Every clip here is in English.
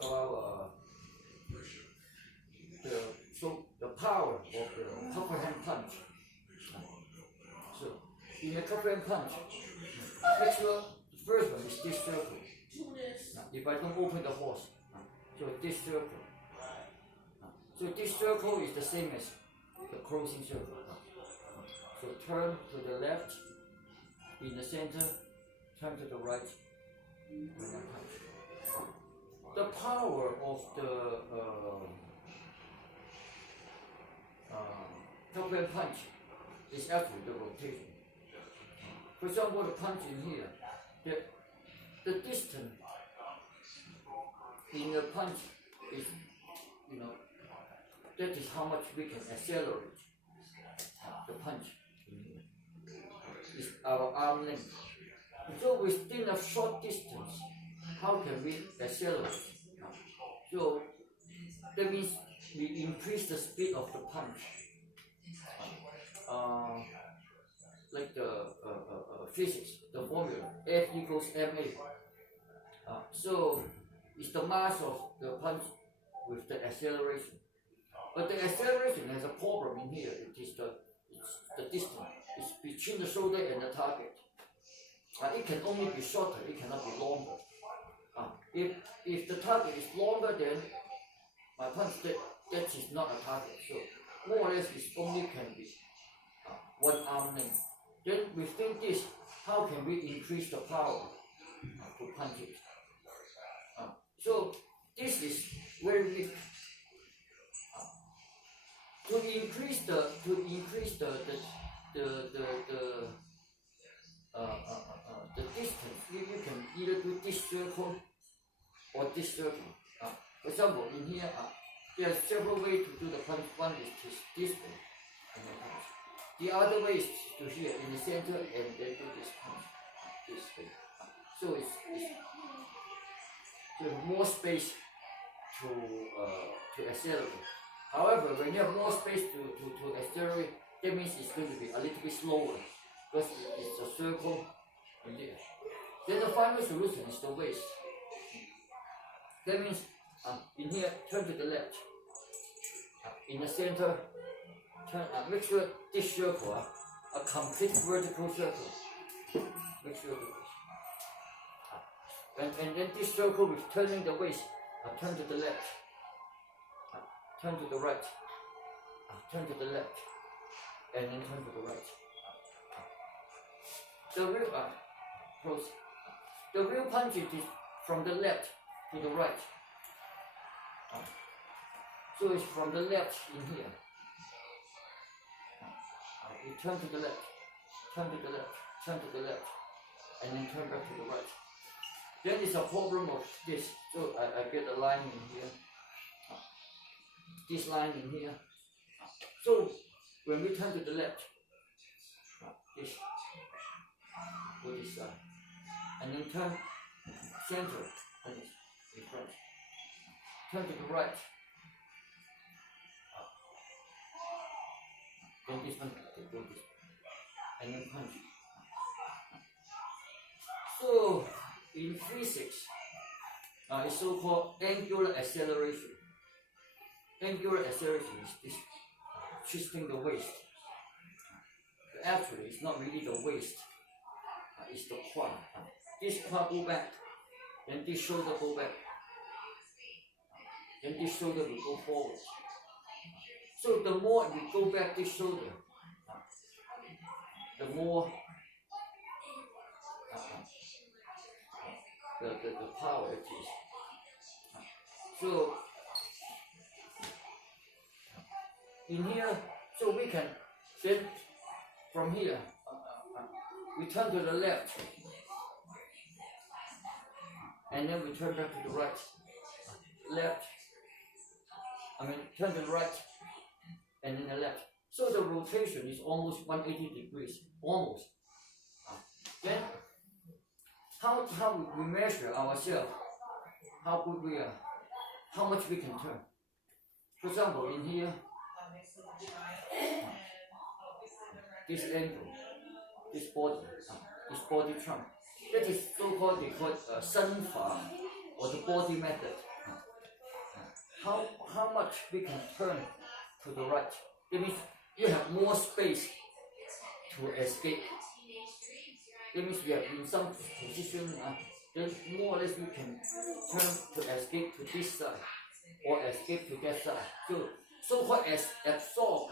talk about the power of the cup hand punch. So in the cup hand punch, make sure the first one is this circle. If I don't open the horse, so this circle. So this circle is the same as the closing circle. So turn to the left, in the center, turn to the right, and then punch. The power of the cup hand punch is actually the rotation. For example, the punch in here, the distance in the punch is, that is how much we can accelerate the punch. It's our arm length. So within a short distance, how can we accelerate? So that means we increase the speed of the punch. Like the physics, the formula, F equals ma. So it's the mass of the punch with the acceleration. But the acceleration has a problem in here. It's the distance. It's between the shoulder and the target. It can only be shorter, it cannot be longer. If the target is longer, then my punch that is not a target. So more or less it only can be one arm length. Then within this, how can we increase the power to punch it? So this is very weak. To increase the distance, you can either do this circle or this circle. For example, in here, there are several ways to do the punch. One is this way, and then punch. The other way is to here in the center and then do this punch this way. So it's more space to accelerate. However, when you have more space to accelerate, that means it's going to be a little bit slower because it's a circle in there. Then the final solution is the waist. That means in here, turn to the left. In the center, turn. Make sure this circle, a complete vertical circle. Make sure and then this circle with turning the waist, turn to the left. Turn to the right, turn to the left, and then turn to the right. The real punch is from the left to the right. So it's from the left in here. You turn to the left, turn to the left, turn to the left, and then turn back to the right. Then it's a problem of this. So I get a line in here. This line in here. So when we turn to the left, this, go this side, and then turn center, and in front. Turn to the right. Then this one, go this, and then punch. So in physics, it's so-called angular acceleration. Angular acceleration is this twisting the waist. But actually, it's not really the waist. It's the quad. This quad go back, then this shoulder go back, then this shoulder will go forward. So the more we go back this shoulder, the more the power it is. So in here, so we can then from here we turn to the left, and then we turn back to the right. Turn to the right, and then the left. So the rotation is almost 180 degrees, almost. Then how we measure ourselves, how good we are, how much we can turn. For example, in here, this angle, this body trunk, that is so-called, they call it 身法 or the body method. how much we can turn to the right. That means you have more space to escape. That means you are in some position, then more or less you can turn to escape to this side or escape to that side. So what as absorb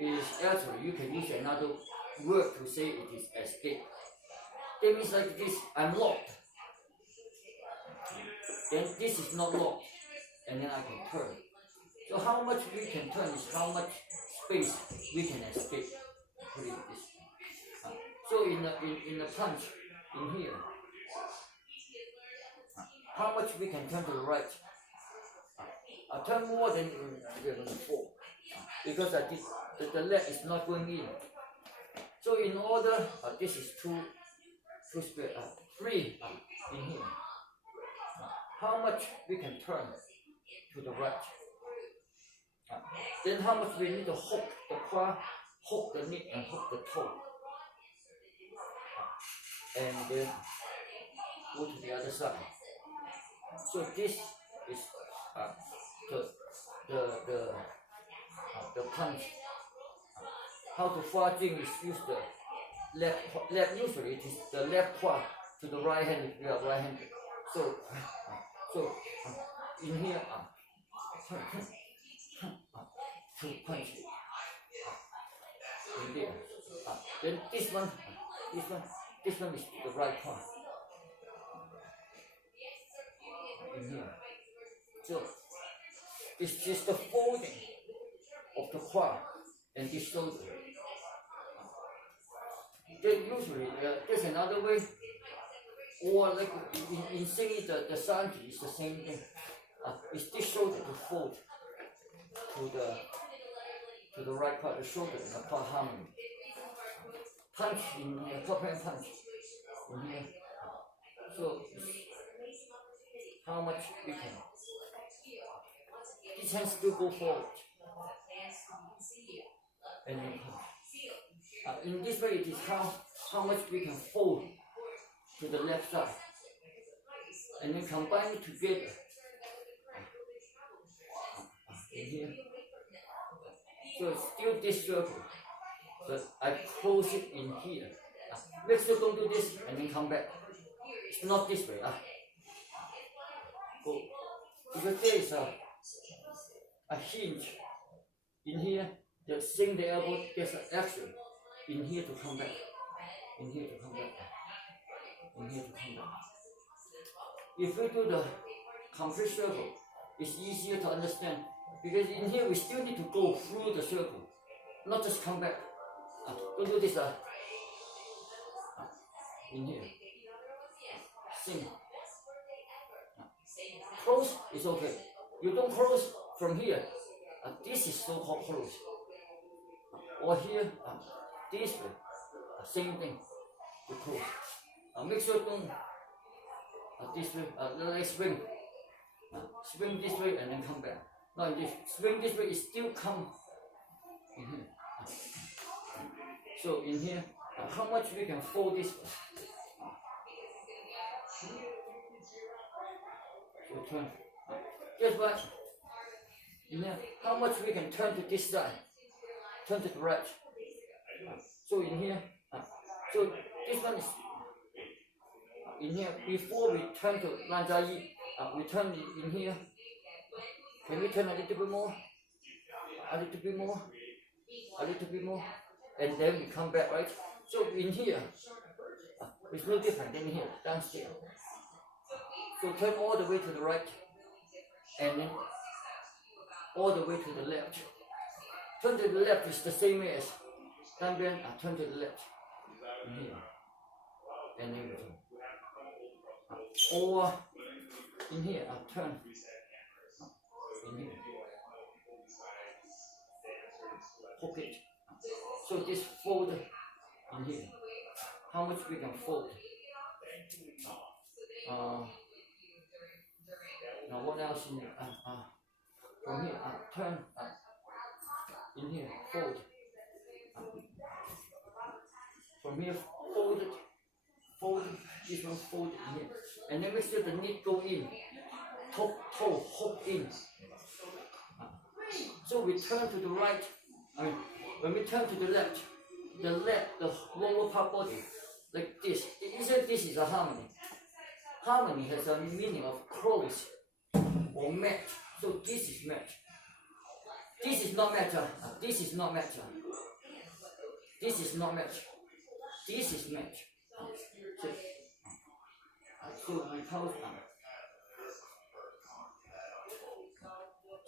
is actually you can use another word to say it is escape. That means like this, I'm locked. Then this is not locked, and then I can turn. So how much we can turn is how much space we can escape. Put it this. So in the punch in here, how much we can turn to the right? I turn more than before because I did the leg is not going in. So in order, this is two square, 3 in here. How much we can turn to the right? Then how much we need to hook the qua, hook the knee, and hook the toe, and then go to the other side. So this is the punch. How to far jing is use the left. Usually it is the left qua to the right hand if you are right-handed. So in here, to punch it. In there. Then this one is the right part. In here. So it's just the folding of the qua and this shoulder. Then usually there's another way, or like in singing the sanji is the same thing. It's this shoulder to fold to the right part, the shoulder and the part harmony. Punch in the top hand punch in here. So how much we can. This hand still go forward. And then punch. In this way it is how much we can fold to the left side. And then combine it together. In here. So it's still this circle. But I close it in here. Make sure don't do this and then come back. It's not this way. Go. Because there is a hinge in here. Just swing the elbow, there's an action in here to come back. In here to come back. In here to come back. If we do the complete circle, it's easier to understand. Because in here we still need to go through the circle, not just come back. Don't do this. In here. Sing. Close is okay. You don't close from here. This is so-called close. Or here, this way. Same thing. You close. Make sure don't this way. Like swing. Swing this way and then come back. No, this swing this way, it still come in here. So in here, how much we can fold this way? So turn. Guess what? In here, how much we can turn to this side? Turn to the right. So in here, so this one is in here. Before we turn to Lanjai, we turn it in here. Can we turn a little bit more? A little bit more? A little bit more? And then we come back, right? So in here, it's no different than here, downstairs. So turn all the way to the right, and then all the way to the left. Turn to the left is the same as downbend, turn to the left. In here. And then we turn. Or in here, turn. In here. Hook it. So this fold in here. How much we can fold? Now what else in here? From here, turn. In here, fold. From here, fold it. Fold it. This one fold it in here. And then make sure the knee go in toe hook in. So we turn to the right. When we turn to the left, the lower part body, like this. This is a harmony. Harmony has a meaning of close or match. So this is match. This is not match. This is not match. This is not match. This is match. So we pause.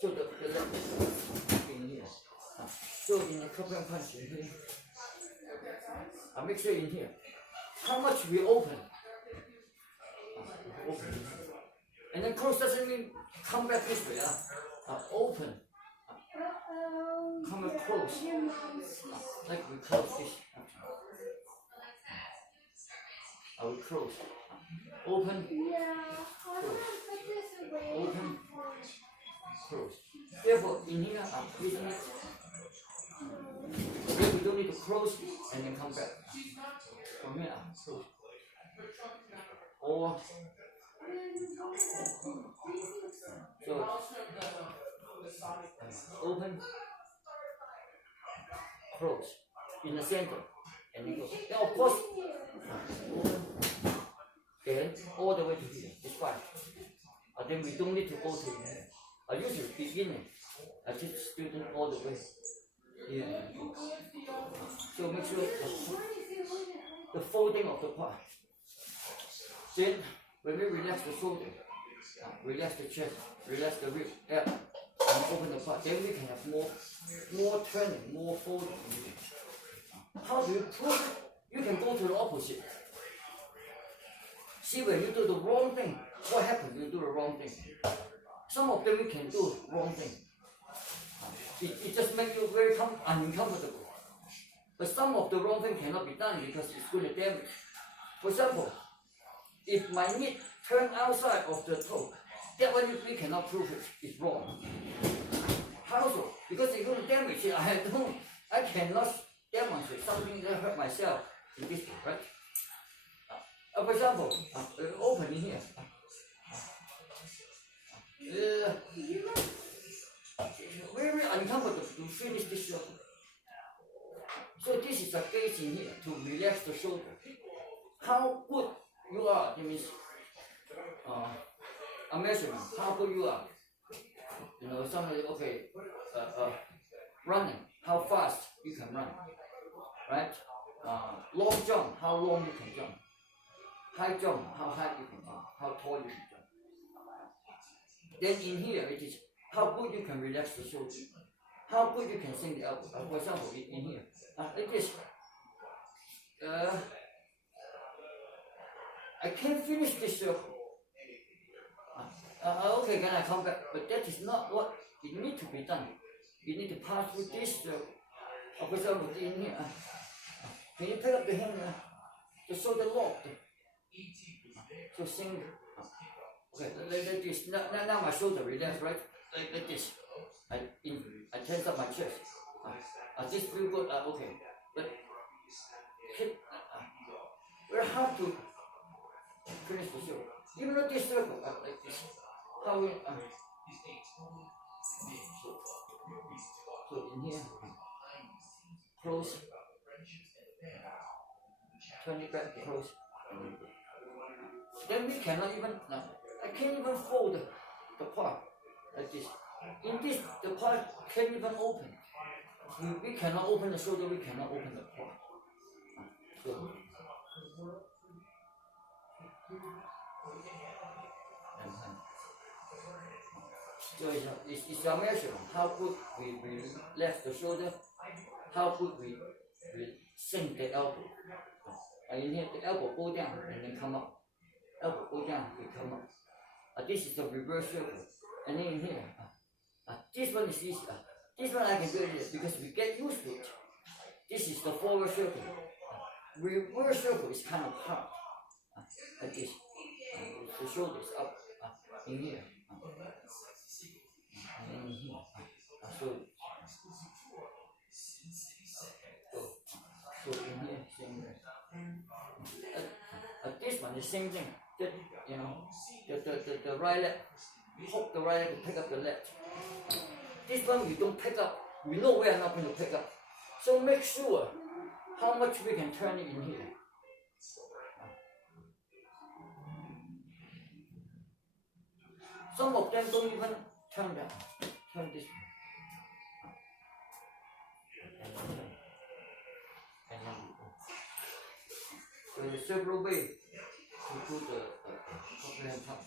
So the left in here. So in the couple of punch in here. I make sure in here. How much we open? Open. And then close doesn't mean come back this way. Open. Come and close. Like we close this. I will close. Open. Close. Open. Close. Therefore, in here, isn't it? Then we don't need to close and then come back. From here, close. Or so open, close in the center, and then go. Now, of course, open, then all the way to here. It's fine. Then we don't need to go to here. I usually beginning. I teach students all the way. Yeah. So make sure the folding of the part. Then when we relax the shoulder, relax the chest, relax the rib, and open the part, then we can have more turning, more folding. How do you prove it? You can go to the opposite. See, when you do the wrong thing, what happens when you do the wrong thing? Some of them you can do wrong thing. It just makes you very uncomfortable. But some of the wrong thing cannot be done because it's going to damage. For example, if my knee turn outside of the toe, that one we cannot prove it. It's wrong. How so? Because it's going to damage it. I cannot demonstrate something that hurt myself in this way, right? For example, open in here. Very uncomfortable to finish this circle. So this is a gauge in here to relax the shoulder. How good you are, that means a measurement. How good you are. You know, somebody running, how fast you can run, right? Long jump, how long you can jump. High jump, how high you can jump, how tall you can jump. Then in here it is how good you can relax the shoulder, how good you can sink the elbow. For example, in here, like this. I can't finish this circle. Okay, can I come back? But that is not what it needs to be done. You need to pass through this circle. For example, in here, can you pick up the hand? The shoulder locked. So sing. Okay, like this. Now my shoulder relaxed, right? Like this. I tense up my chest. This feel good. Okay, but very hard to finish the circle. Even not this circle, like this. How we so in here, close. Turn it back, close. Then we cannot even, I can't even fold the part like this. In this, the part can't even open. We cannot open the shoulder, we cannot open the part. So it's a measurement. How good we relax the shoulder, how good we sink the elbow. And in here, the elbow go down and then come up. Elbow go down and come up. This is the reverse circle. And then in here, this one is easy. This one I can do it because we get used to it. This is the forward circle. Reverse circle is kind of hard. Like this. The shoulders up in here. And in here. So in here, same way. This one is same thing. That, you know, the right leg hook the right leg to pick up the left. This one we don't pick up. We know we are not going to pick up. So make sure how much we can turn it in here. Some of them don't even turn that. Turn this one. And then there are several ways to do the hand punch.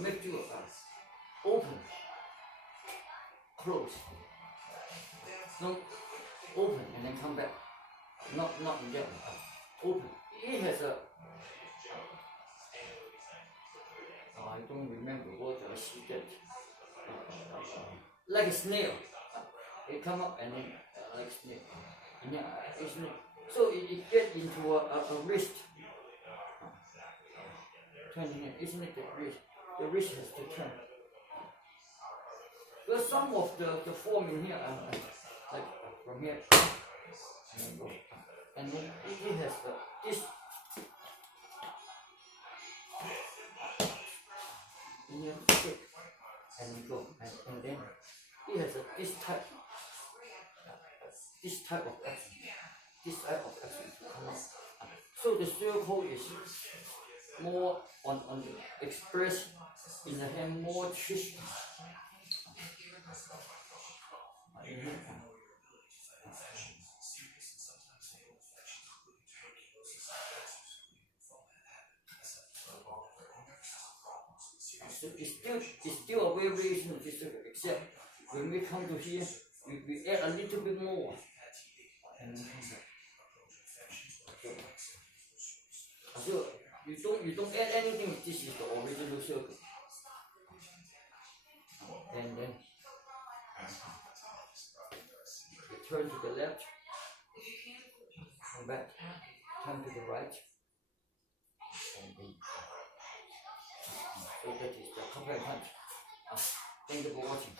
Make sure open, close. No, open and then come back. Not in there. Open. It has a. I don't remember what I see that. Like a snail. It come up and then like a snail. Yeah, so it gets into a wrist. Turn here, isn't it the wrist? The wrist has to turn. Because some of the form in here are like from here and then go. And then it has this. And then stick and then go. And then it has this type of action. This type of action to come out. So the circle is more on the express in the hand, more twisted. So it's still a variation of this circle, except when we come to here, we add a little bit more. And then come back. So you don't add anything. This is the original circle. And then you turn to the left, come back, turn to the right, and then so that is the Cultivating punch. Thank you for watching.